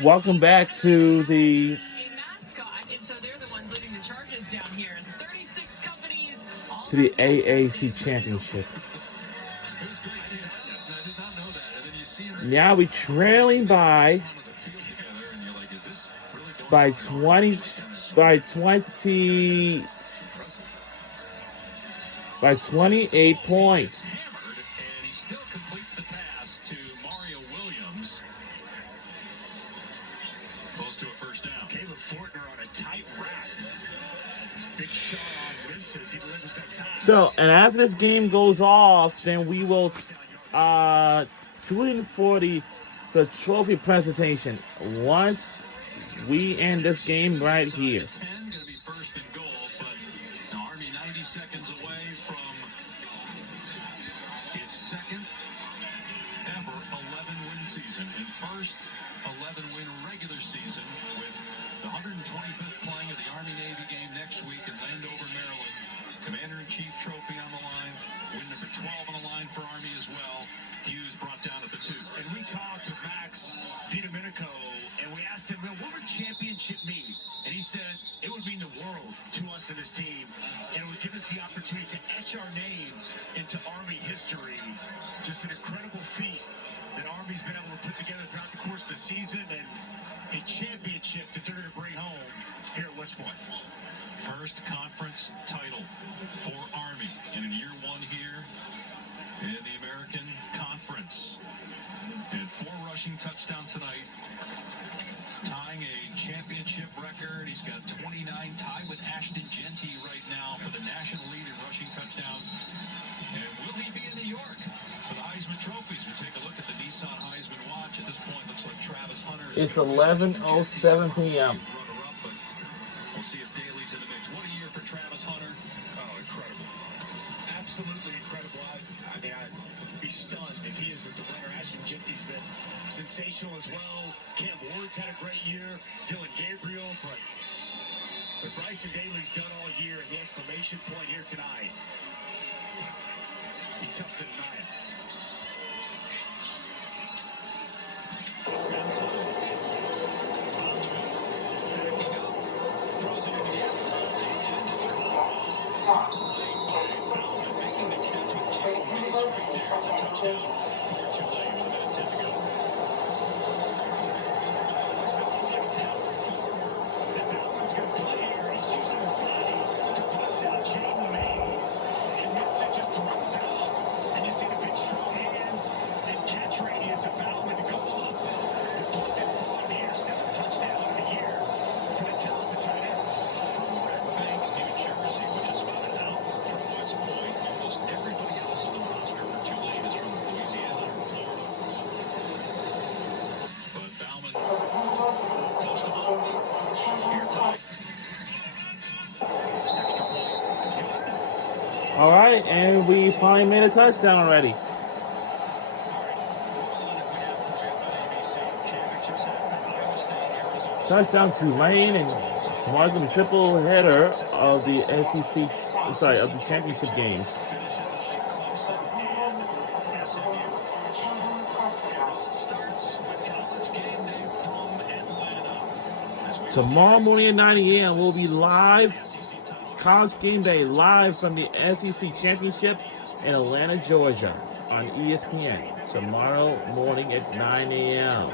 Welcome back to the AAC Championship. Now we trailing by 20 by 20 by 28 points. So, and after this game goes off, then we will tune in for the trophy presentation once we end this game right here. First conference title for Army in year one here in the American Conference. And 4 rushing touchdowns tonight, tying a championship record. He's got 29, tied with Ashton Genty right now for the national lead in rushing touchdowns. And will he be in New York for the Heisman trophies? We take a look at the Nissan Heisman watch. At this point, looks like Travis Hunter. It's 11:07 p.m. We'll see if Daly's in the mix. What a year for Travis Hunter. Oh, incredible. Absolutely incredible. I mean, I'd be stunned if he isn't the winner. Ashton Genty's been sensational as well. Cam Ward's had a great year. Dylan Gabriel, but Bryson Daly's done all year, and the exclamation point here tonight. Be tough to deny it. Making the catch with Jay Williams right there. It's a touchdown for Tulane with a minute 10 to go. And Bowman's going to play here. He's using his body to blitz out Jay Williams. And Nixon just throws out. And you see the big strong hands and catch radius of Bowman to go up. And put this ball in the air. 7th touchdown of the year for the talented tight end. From Red Bank, New Jersey, which is about an hour from West Point. Almost everybody else on the roster for Tulane is from Louisiana or Florida. But Bauman close to home. Here tied. Extra point. Good. All right, and we finally made a touchdown already. Touchdown Tulane, and tomorrow's gonna be triple header of the SEC, of the championship games. Tomorrow morning at 9 a.m. we'll be live, College Game Day, live from the SEC Championship in Atlanta, Georgia, on ESPN. Tomorrow morning at 9 a.m.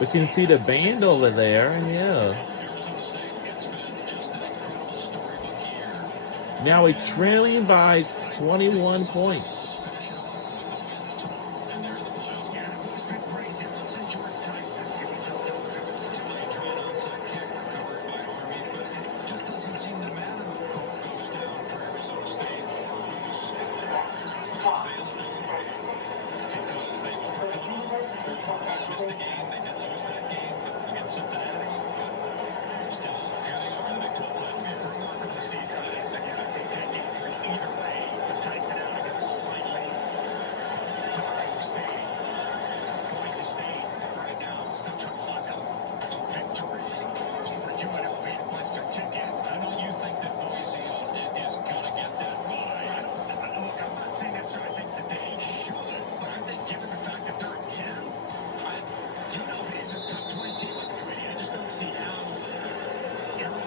We can see the band over there, yeah. Now we're trailing by 21 points.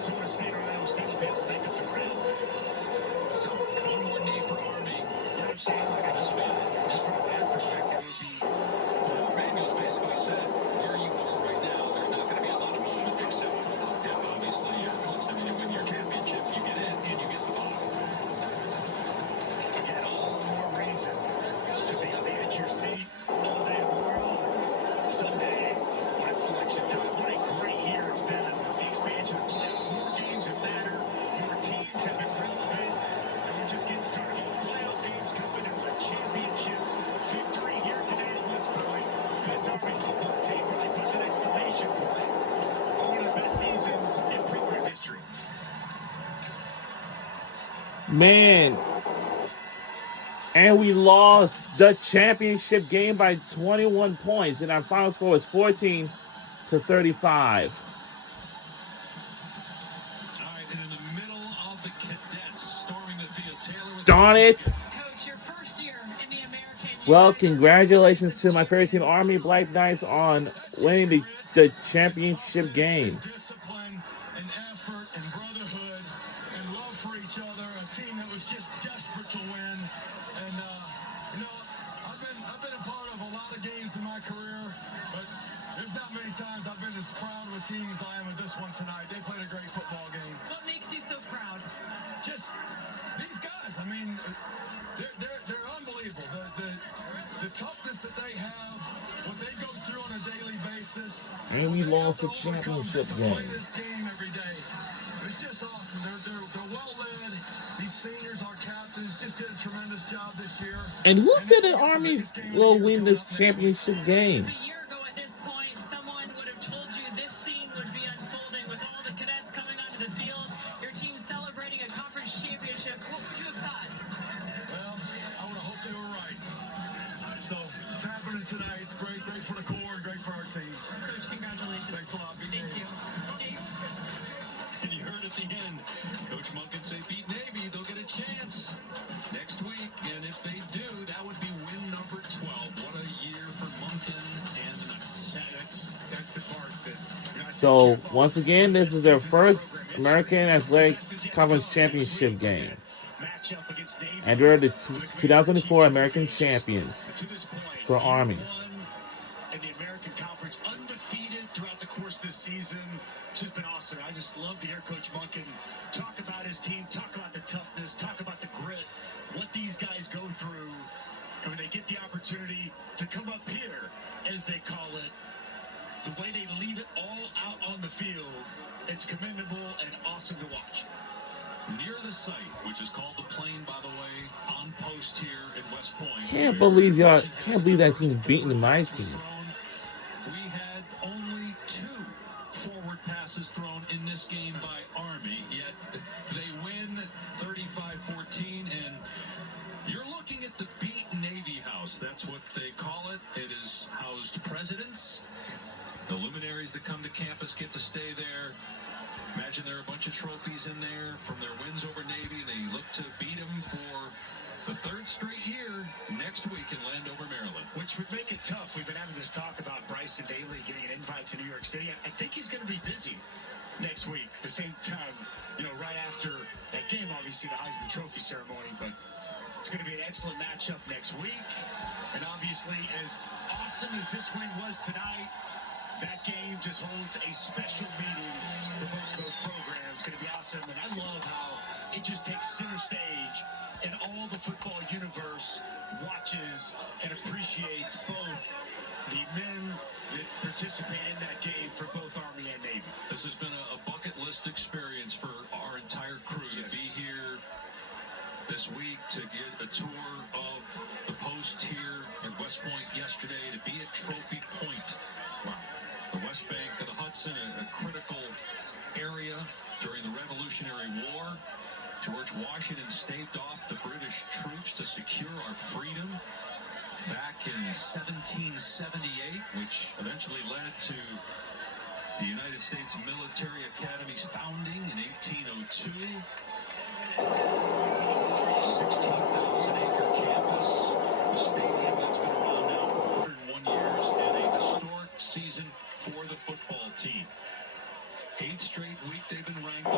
Minnesota State or Iowa State will be able to make up the ground. So, one more knee for Army. You know what I'm saying? Like, I just feel it. Just from a bad perspective, it would be... Well, Manuel's basically said, where you are right now, there's not going to be a lot of movement except for if obviously you're close. I mean, you win your championship, you get in, and you get the bottom. Again, all the more reason to be on the edge of your seat all day tomorrow. Sunday, when it's selection time. What a great year it's been in the expansion of playoff. More games that matter. More teams have been relevant. And we're just getting started. Playoff games coming and a championship victory here today at West Point. This Army football team really puts an exclamation point on one of the best seasons in program history. Man. And we lost the championship game by 21 points. And our final score was 14-35. All right, and in the middle of the cadets storming the field, Taylor with Darn it. Coach, your first year in the American. Well, congratulations to my favorite team, Army Black Knights, on winning the championship game. Discipline and effort and brotherhood and love for each other. A team that was just desperate to win. And you know, I've been a part of a lot of games in my career, but there's not many times I've been as proud of a team as I am with this one tonight. They played a great football game. What makes you so proud? Just these guys. I mean, they're unbelievable. The toughness that they have, what they go through on a daily basis. And we lost the championship Play game. this game every day. It's just awesome. They're well led. These seniors, our captains, just did a tremendous job this year. And who said that Army will win this championship game? A year ago at this point, someone would have told you this scene would be unfolding with all the cadets coming onto the field, your team celebrating a conference championship. What would you have thought? Well, I would have hoped they were right. So it's happening tonight. It's great for the Corps, great for our team. Coach, congratulations. Thanks a lot. Be Thank good. you. Steve? And you heard at the end, Coach Munkin say beat Navy, they'll get a chance next week. And if they do, that would be win number 12. What a year for Munkin and the Knights. That's the part that... So, once again, this is their first American Athletic Conference Championship game. Matchup against Navy. And they're the 2024 American champions To this point, for Army. won in the American Conference, undefeated throughout the course of this season. It's just been awesome. I just love to hear Coach Munkin talk about his team, talk about the toughness, talk about the grit, what these guys go through. And when they get the opportunity to come up here, as they call it, the way they leave it all out on the field, it's commendable and awesome to watch. Near the site, which is called the Plain, by the way, on post here in West Point. Can't believe that team's beating my team. We had only 2 forward passes thrown in this game by Army, yet they win 35-14, and you're looking at the Beat Navy House. That's what they call it. It is housed presidents. The luminaries that come to campus get to stay there. Imagine there are a bunch of trophies in there from their wins over Navy, and they look to beat them for the 3rd straight year next week in Landover, Maryland. Which would make it tough. We've been having this talk about Bryson Daly getting an invite to New York City. I think he's going to be busy next week. The same time, right after that game, obviously the Heisman Trophy ceremony, but it's going to be an excellent matchup next week. And obviously, as awesome as this win was tonight, that game just holds a special meaning for both of those programs. It's going to be awesome. And I love how it just takes center stage and all the football universe watches and appreciates both the men that participate in that game for both Army and Navy. This has been a bucket list experience for our entire crew to be here this week, to get a tour of the post here at West Point yesterday, to be at Trophy Point. Wow. The West Bank of the Hudson, a critical area during the Revolutionary War. George Washington staved off the British troops to secure our freedom back in 1778, which eventually led to the United States Military Academy's founding in 1802. 16,000-acre campus, a stadium that's been around now for 101 years, and a historic season for the football team. 8th straight week they've been ranked the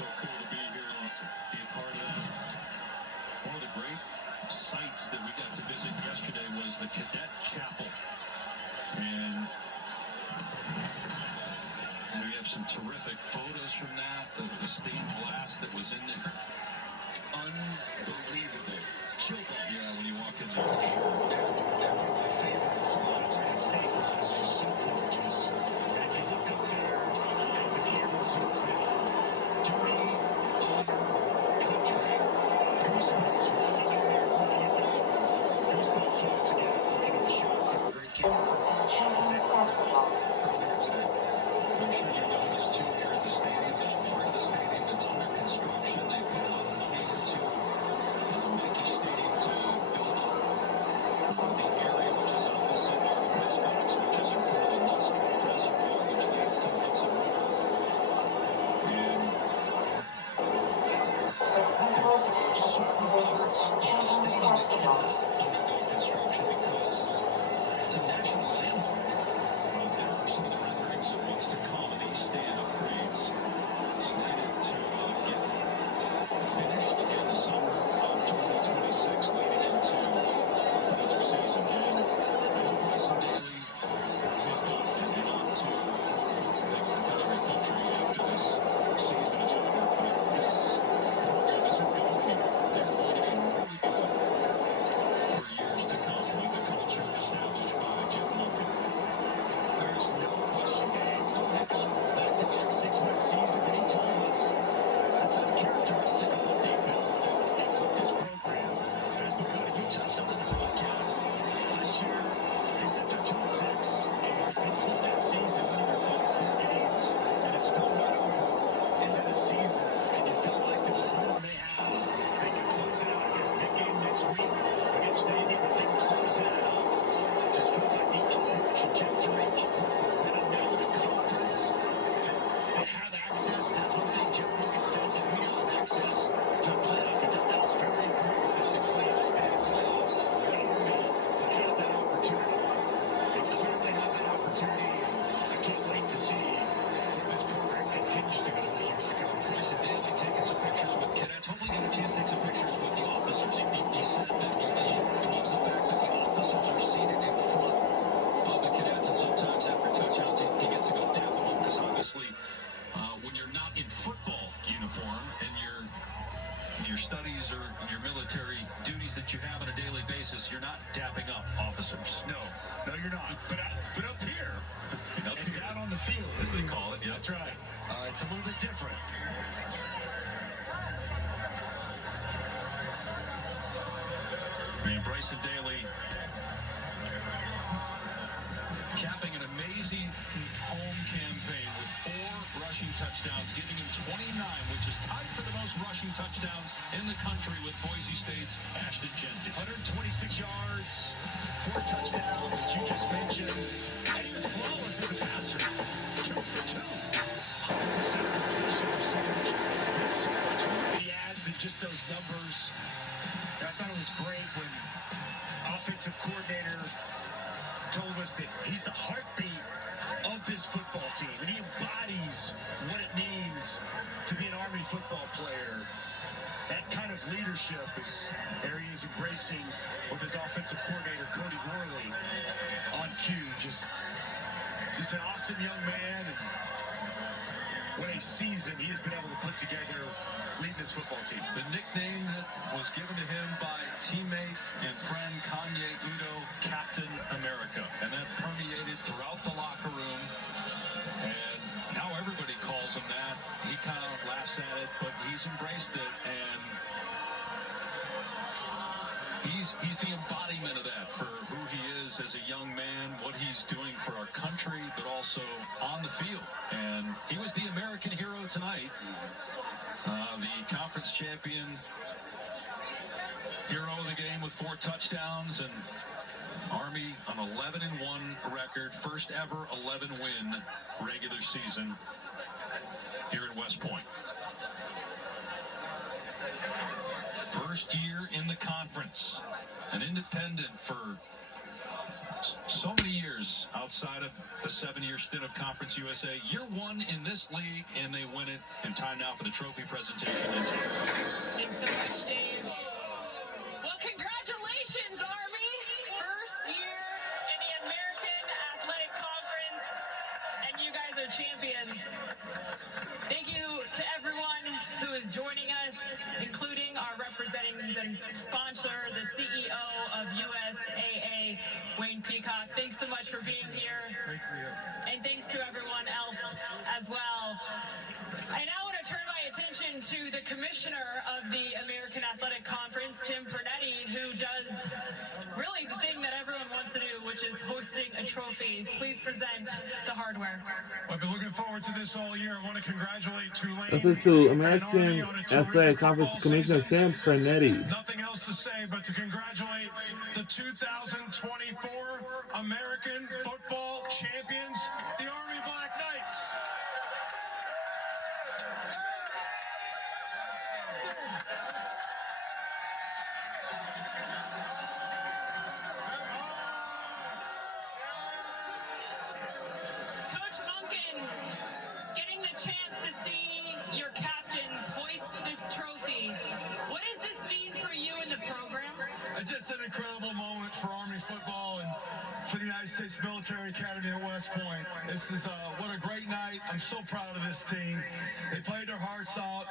so cool to be here and be a part of that. One of the great sites that we got to visit yesterday was the Cadet Chapel. And we have some terrific photos from that, the stained glass that was in there. Unbelievable. Chill bumps. Yeah, when you walk in there, for sure. My favorite spots, and stained glass is so gorgeous. And if you look up there as the camera zooms in, dirty our country. Goosebumps walking in there, looking at that. Goosebumps once again, looking at the shots of the great camera earlier today. I'm sure you noticed too here at the stadium, there's part of the stadium that's under construction. They put a lot of money into Yankee Stadium to build up the area, which is opposite our press box, which is in front of the Musk Reservoir, which leads to the Hudson River. And there are certain parts of the stadium that cannot undergo construction because it's a national landmark. There are some of the renderings of what's to come, and these stand upgrades slated to get finished in the summer of 2026, leading into another season. And Bryson Daly is done and on to things to tell every country after this season is over. But this program isn't going anywhere. They're going to be really good for years to come with the culture established by Jim Monken. There's no question, Dave. Heck, on back-to-back 6-win seasons, and he told us that's uncharacteristic of what they built and what this program has become. You touched on the broadcast. Last year, they set their 2-6, and they flipped that season, winning their final 4 games, and it spilled right over into the season, and you felt like the momentum they have, they can close it out again. Big game next week against Navy, but they close it out. It just feels like the upward trajectory, upward momentum now in the conference. They have access. That's one thing Jim Monken said, that we don't have access to the playoff. He thought that was very important. This playoff spin, playoff. The Army will have that opportunity. They clearly have that opportunity. I can't wait to see where this program continues to go in the years to come. Bryson Daly taking some pictures with cadets. Hopefully get a chance to take some pictures with the officers. He said that he loves the fact that the officers are seated in front of the cadets, and sometimes after touchdowns he gets to go tap them up, because obviously when you're not in football uniform and you're in your studies or in your military duties that you have on a daily basis, you're not dapping up officers. No, you're not. But up here, Up and here, down on the field, as they call it, yeah. that's right. It's a little bit different. And Bryson Daly capping an amazing home campaign with 4 rushing touchdowns, giving him 29, which is tied for the most rushing touchdowns in the country with Boise State's Ashton Jeanty. 126 yards, 4 touchdowns, as you just mentioned. And he was flawless as a passer. 2 for 2. 100% completion percentage. There's so much more that he adds than just those numbers. And I thought it was great when offensive coordinator told us that he's the heartbeat of this football team, and he embodies what it means to be an Army football player. That kind of leadership is there he is embracing with his offensive coordinator, Cody Worley, on cue. Just an awesome young man, and what a season he has been able to put together leading this football team. The nickname that was given to him by teammate and friend Kanye Udo, Captain America, and that permeated throughout the locker room, and now everybody calls him that. He kind of laughs at it, but he's embraced it, and he's the embodiment of that for who he is as a young man, what he's doing for our country, but also on the field. And he was the American hero tonight, the conference champion, hero of the game with 4 touchdowns, and Army on 11-1 record, first ever 11-win regular season here in West Point. First year in the conference, an independent for So many years outside of a 7-year stint of Conference USA. Year one in this league, and they win it. And time now for the trophy presentation. Thanks so much, Dave. Well, congratulations, Army. First year in the American Athletic Conference, and you guys are champions. Thank you to everyone who is joining us, including our representing and sponsor, the CEO of USAA, Wayne Peacock. Thanks so much for being here. Great to be here. And thanks to everyone else as well. I now want to turn my attention to the commissioner of the American Athletic Conference, Tim Pernetti, who does really the thing that everyone wants to do, which is hosting a trophy. Please present the hardware. I've been looking forward to this all year. I want to congratulate Tulane. Listen to American Athletic Conference Commissioner Tim Pernetti. Nothing else to say but to congratulate the 2024 American football champions, the Army Black Knights. Coach Monken, getting the chance to see your captains hoist this trophy. What does this mean for you in the program? Just an incredible moment for Army football and for the United States Military Academy at West Point. This is what a great night. I'm so proud of this team. They played their hearts out.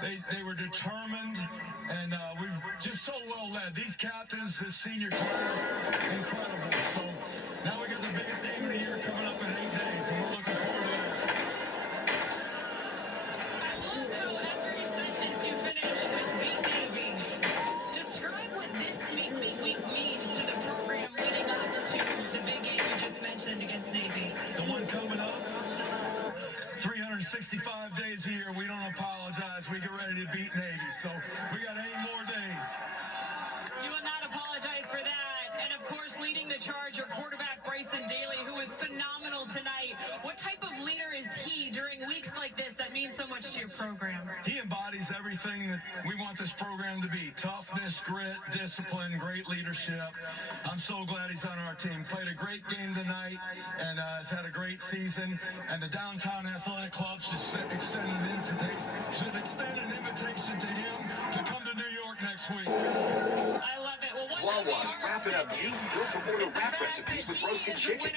They were determined, and we were just so well led. These captains, this senior class, incredible. So now we got the biggest game of the year coming up in 8 days, and we're looking forward to that. I love how every sentence you finish with Beat Navy. Describe what this week means to the program leading up to the big game you just mentioned against Navy. The one coming up, 365 days a year, we don't apologize. We get ready to beat Navy. So we got 8 more days. You will not apologize for that. And of course, leading the charge, your quarterback, Bryson Daly, who was phenomenal tonight. What type of leader is he during weeks like this that means so much to your program? He embodies everything that we want this program to be. Toughness, grit, discipline, great leadership. I'm so glad he's on our team. Played a great game tonight and has had a great season. And the Downtown Athletic Club should extend an invitation to him to come to New York next week. I love it. Well, Wawa's wrapping up new built-to-order wrap recipes with roasted chicken.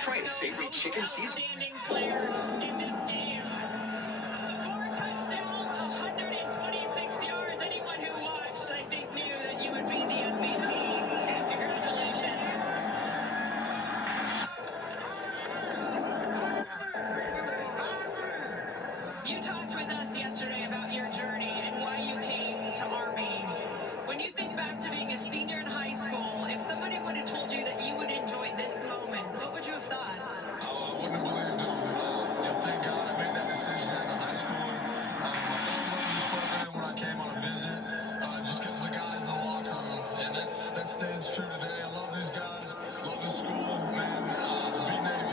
Try a savory chicken season. Outstanding player in this game. 4 touchdowns, 126 yards. Anyone who watched, I think, knew that you would be the MVP. Congratulations. You talked with us yesterday about your journey and why you came to Army. When you think back to being a senior in high school, if somebody would have told you that you would enjoy this moment, what would you have thought? I wouldn't have believed him. Thank God I made that decision as a high schooler. I fell in love with this program when I came on a visit, just because the guys in the locker room, and that stands true today. I love these guys, love this school, man. Be Navy.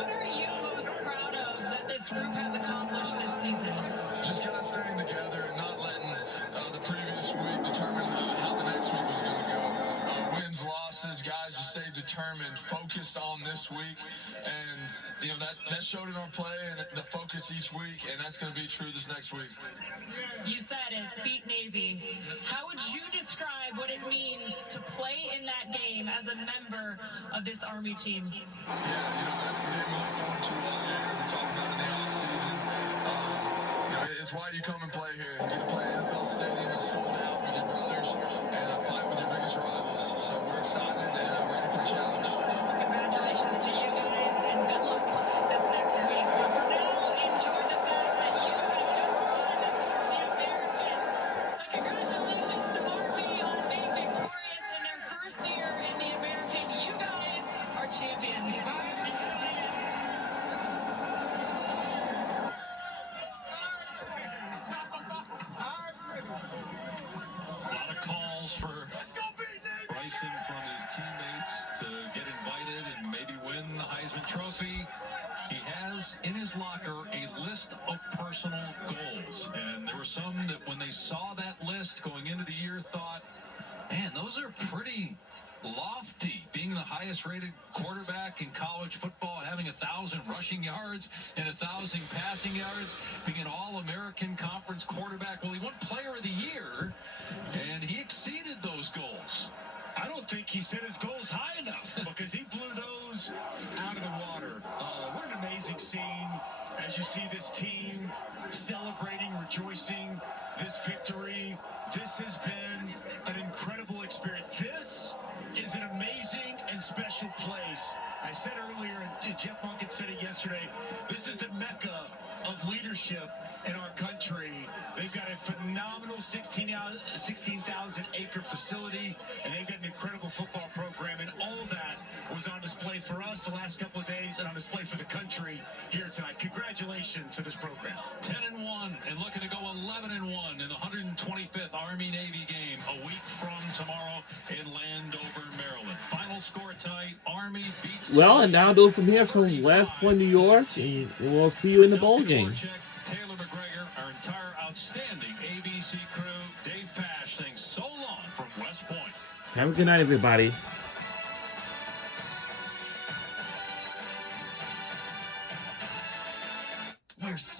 What are you most proud of that this group has accomplished this season? Just kind of staying together and not letting the previous week determine how the next week was going to go. Wins, losses, guys just stay determined, focused on this week, and that showed in our play and the focus each week, and that's going to be true this next week. You said it, beat Navy. How would you describe what it means to play in that game as a member of this Army team? Yeah, that's the game we look forward to all year. We talk about it in the offseason. It's why you come and play here. You get to play NFL Stadium that's sold out with your brothers and fight with your biggest rivals. So we're excited and ready for the challenge. Congratulations to you guys and good luck this next week. But for now, enjoy the fact that you have just won the American. So congratulations to Army on being victorious in their first year in the American. You guys are champions. A lot of calls for Bryson from his teammates to get his locker a list of personal goals. And there were some that when they saw that list going into the year thought, man, those are pretty lofty. Being the highest rated quarterback in college football, having 1,000 rushing yards and 1,000 passing yards, being an all-American conference quarterback. Well, he won player of the year, and he exceeded those goals. I don't think he set his goals high enough because he blew those out of the water. What an amazing scene as you see this team celebrating, rejoicing this victory. This has been an incredible experience. This is an amazing and special place. I said earlier, and Jeff Monken said it yesterday, this is the Mecca of leadership in our country. They've got a phenomenal 16,000 acre facility, and they've got an incredible football program, and all of that was on display for us the last couple of days and on display for the country here tonight. Congratulations to this program. 10-1 and looking to go 11-1 in the 125th Army-Navy game a week from tomorrow in Landover, Maryland. Final score tonight, Army beats... Well, and now those from here from West Point, New York, and we'll see you in the bowl game. Taylor McGregor, our entire outstanding ABC crew, Dave Pash saying so long from West Point. Have a good night, everybody.